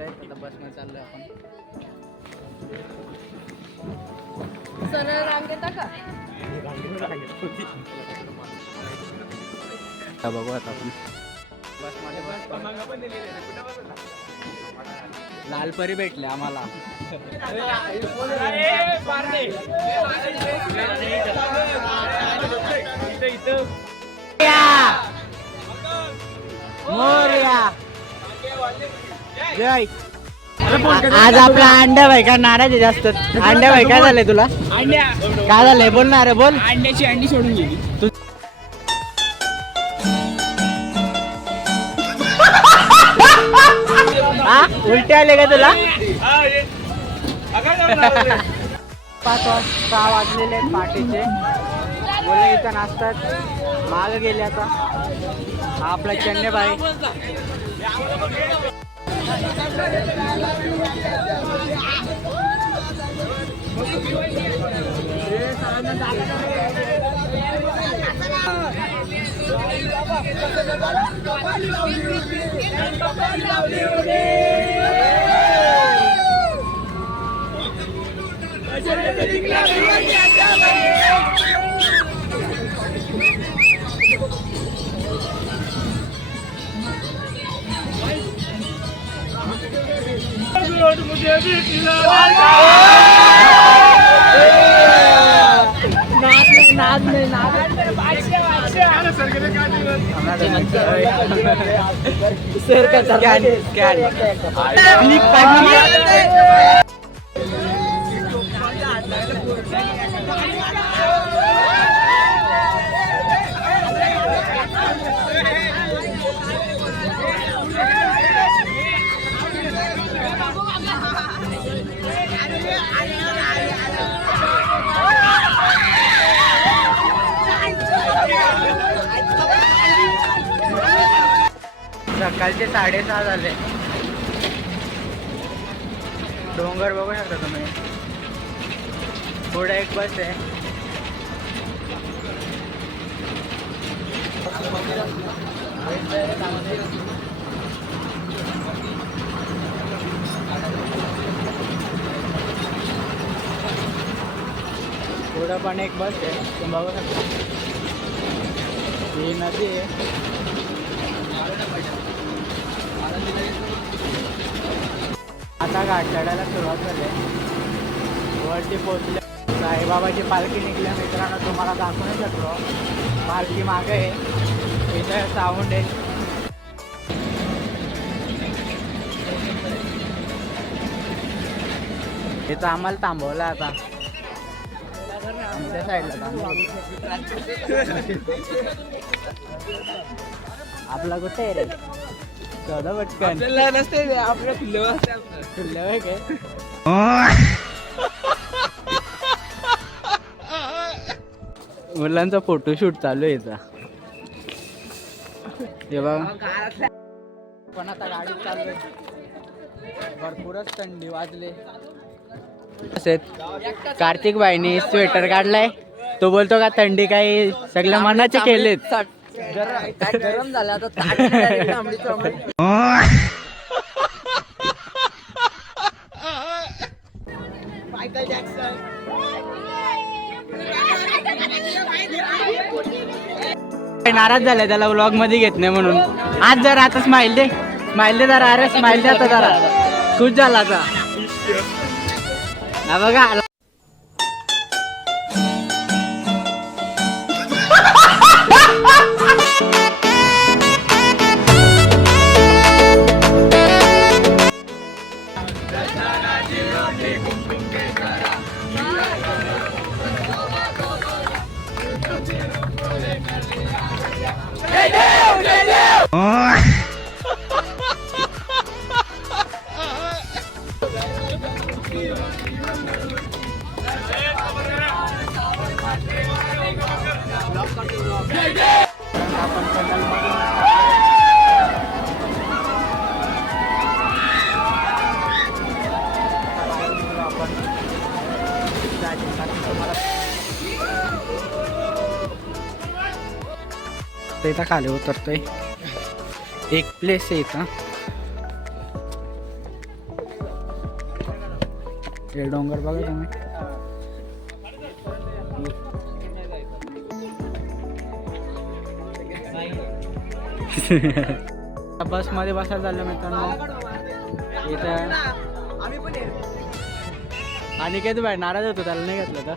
आता बसमध्ये चाललोय आपण. सरळ रांग येता का? बघू आता आपण बसमध्ये लालपरी भेटले आम्हाला. जय. आज आपला अंड्या भाई का नाराज आहे जास्त. अंड्या भाई काय झालंय तुला? काय झालंय बोल ना रे बोल. अंड्याची अंडी सोडून गेली. हा उलटे आले का तुला? 5 वाजलेले आहेत पाठीचे. मुलं इथं नाचतात. माग गेले आता. हा आपला चन्ने भाई. सकाळचे 6:30 झाले. डोंगर बघू शकता तुम्ही. पुढे एक बस आहे. पुढे पण एक बस आहे. तुम्ही बघू शकता. ही नदी आहे. आता घाट चढायला सुरुवात झाली. वरती पोहोचले. साईबाबाची पालखी निघल्या मित्रांनो. तुम्हाला दाखवू नाही शकलो. पालखी मागे आहे. इथं साऊंड आहे. इथं आम्हाला थांबवलं आता. आमच्या साईडला थांबवलं. आपला कुठे आहे रे? चौदा पटकन नसते आपल्या खुल्लं आहे काय? मुलांचा फोटोशूट चालू आहे इथं. हे बघा पण आता गाडी चालू आहे. भरपूरच थंडी वाजले. कार्तिक भाईने स्वेटर काढलाय. तो बोलतो का थंडी काही सगळ्या मनाचे केलेत. गरम झालं आता. मायकल जॅक्सन नाराज झालाय. त्याला व्लॉग मध्ये घेत नाही म्हणून. आज जरा आता स्माइल दे. स्माइल दे जरा. अरे स्माइल दे आता जरा. खुश झाला आता. हा बघा आता इथं खाली उतरतोय. एक प्लेस आहे इथं. हे डोंगर बघा तुम्ही. बस मध्ये बसायला चाललं मित्रांनो. इथं आम्ही पण येऊ. आणि काय तू बाय नाराज होतो त्याला नाही घेतलं तर.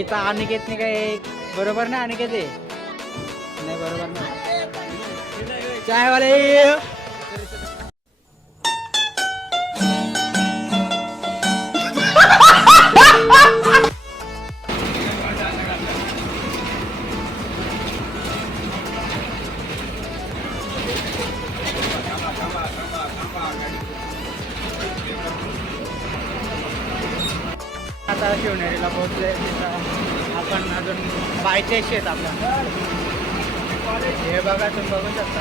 इथं अनिकेतने काय बरोबर नाही अनिकेत आहे. नाही बरोबर नाही. चायवाले आता शिवनेरीला पोहोचले. तिथं आपण अजून पायथ्याशी आहेत आपल्या. हे बघा तुम्ही बघू शकता.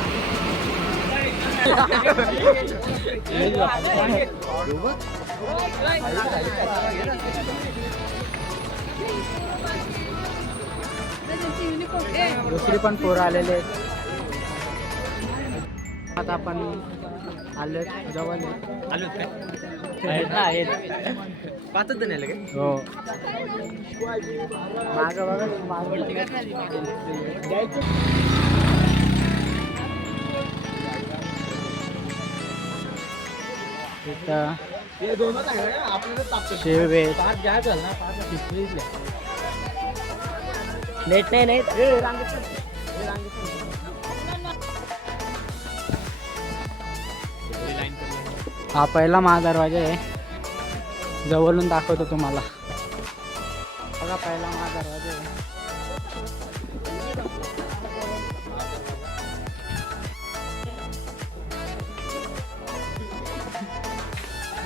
दुसरी पण पोरं आलेले आहेत. आता आपण आलो जवळ आलो काय पाचच जण आले काय. हो मागं बघा इथं शेव आहे. नेट नाही हा पहिला महादरवाजा आहे. जवळून दाखवतो तुम्हाला. बघा पहिला महादरवाजा आहे.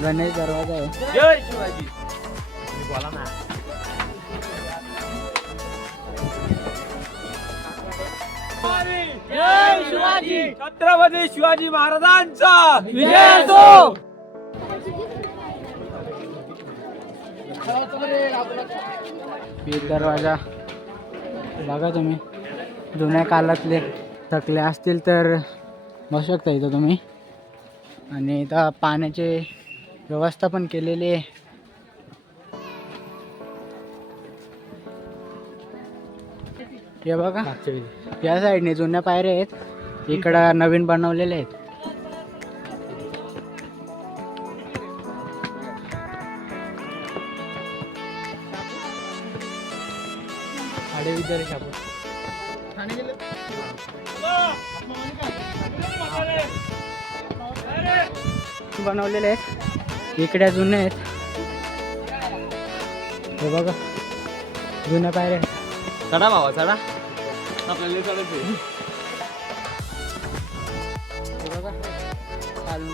गणेश दरवाजा आहे. जय शिवाजी. बोला ना. जय शिवाजी. छत्रपती शिवाजी महाराजांचा विजय असो. बीर दरवाजा बघा तुम्ही. जुन्या काळातले थकले असतील तर बसू शकता इथं तुम्ही. आणि इथं पाण्याची व्यवस्था पण केलेली आहे. हे बघा या साईडने जुन्या पायऱ्या आहेत. इकडं नवीन बनवलेले आहेत. बनवलेले आहेत. इकडे जुने आहेत. हे बघा जुन्या पायऱ्या. चढा बाबा चढा. आपल्याला चढायचं. हे बघा खालून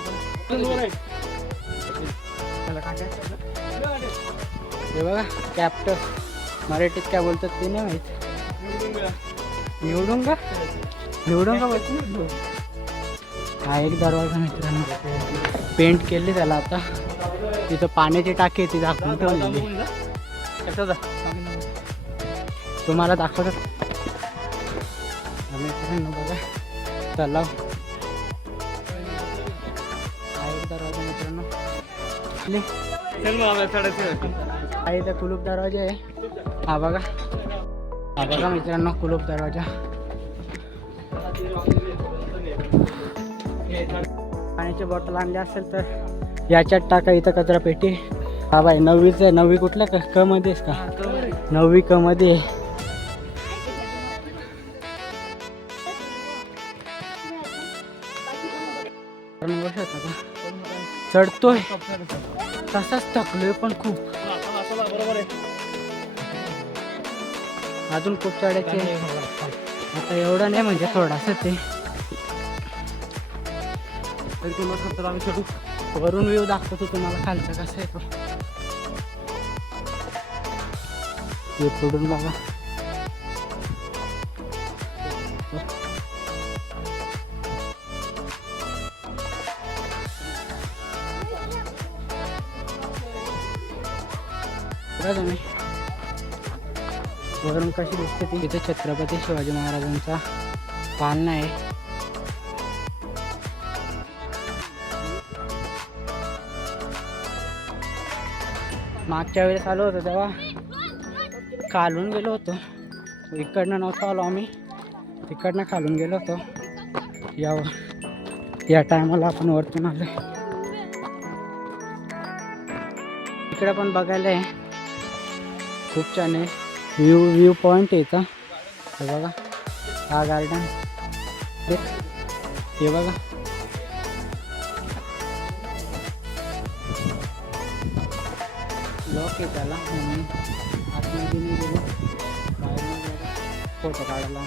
हे बघा कॅप्टस. मराठीत काय बोलतात ते नाही माहित. निवडून का बोलतो. हा एक दरवाजा मित्रांनो. पेंट केली त्याला आता. तिथं पाण्याची टाकी ती दाखवून ठेवलेली. तुम्हाला दाखवतो मित्रांनो. बघा तलाव. हा एक दरवाजा मित्रांनो. हा इथं कुलूप दरवाजा आहे. हा बघा मित्रांनो कुलूप दरवाजा. पाण्याची बॉटल आणली असेल तर याच्यात टाका. इथं कचरा पेटी. हा बाई 9वीच आहे. 9वी कुठल्या क मध्ये आहेस का. 9वी क मध्ये. चढतोय तसाच थकलोय पण खूप. अजून खूप चढायचे. आता एवढं नाही म्हणजे थोडासा ते. वरून व्ह्यू दाखवतो तुम्हाला खालचा कसा येतो. हे पुढून बघा. बघा तुम्ही वरून कशी दिसते ती. इथे छत्रपती शिवाजी महाराजांचा पालना आहे. मागच्या वेळेस आलो होतो तेव्हा खालून गेलो होतो. इकडनं नव्हतो आलो आम्ही, तिकडनं खालून गेलो होतो. या टायमाला आपण वरतून आलो. इकडे पण बघायला आहे खूप छान आहे. व्ह्यू पॉईंट आहे इथं. हे बघा हा गार्डन, हे बघा लॉक आहे त्याला म्हणून आतमध्ये नाही गेलो. बाहेर फोटो काढायला.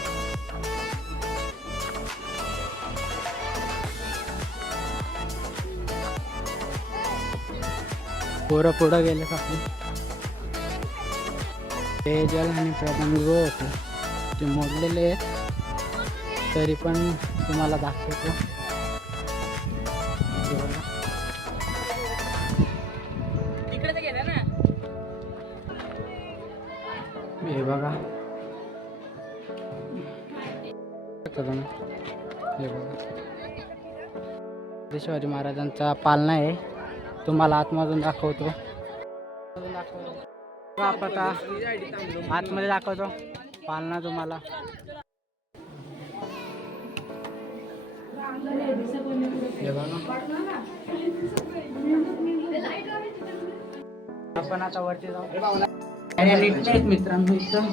पोरं पुढं गेले आपले. ते जल आणि प्रबंधगृह होते ते मोडलेले आहेत, तरी पण तुम्हाला दाखवतो. हे बघा हे बघा शिवाजी महाराजांचा पालना आहे. तुम्हाला आतमधून दाखवतो. आपण आतमध्ये दाखवतो पालना तुम्हाला. हे बघा आपण आता वरती जाऊ. नीट आहेत मित्रांनो इथं.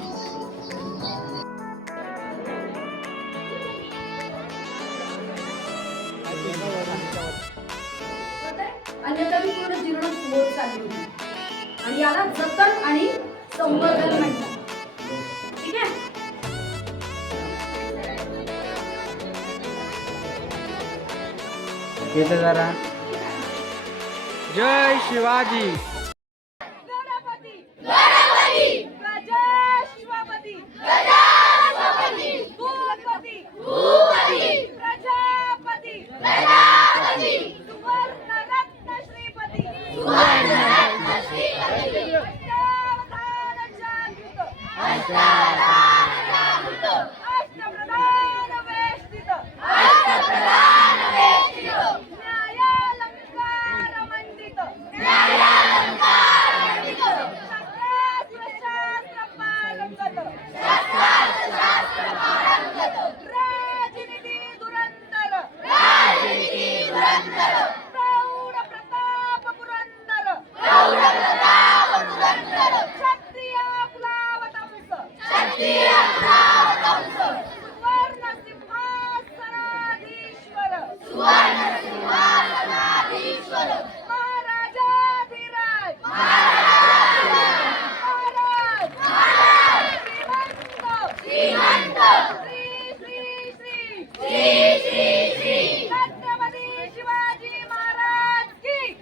अन्यथा ती पूर्ण जीर्ण होत चालली होती आणि याला जतन आणि संवर्धन म्हणतात. ठीक आहे. इथे जरा जय शिवाजी.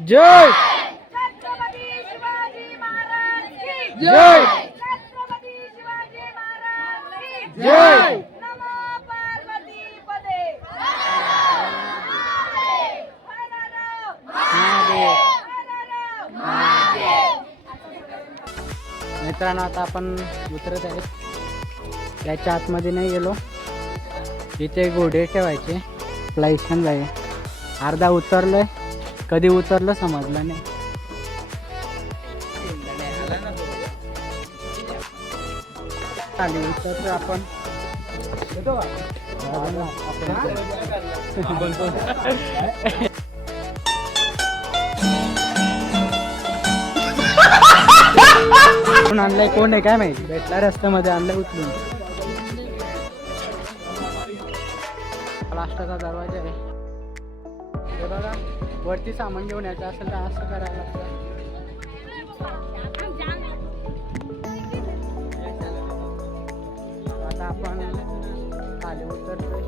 जय छत्रपती शिवाजी महाराज की जय छत्रपती शिवाजी महाराज की जय. नमो पार्वती पदे. मित्रांनो आता आपण उतरत आहे. त्याच्या आतमध्ये नाही गेलो. इथे घोडे ठेवायचे लायसन बाई. अर्धा उतरलोय, कधी उतरलं समजलं नाही. खाली उतरतो आपण. कोण आणलंय कोण आहे काय माहिती. भेटला रस्त्यामध्ये आणलंय उचलून. प्लास्टरचा दरवाजा आहे. हे बघा वरती सामान घेऊन यायचं असेल तर असं करायला लागतं. आता आपण खाली उतरतोय.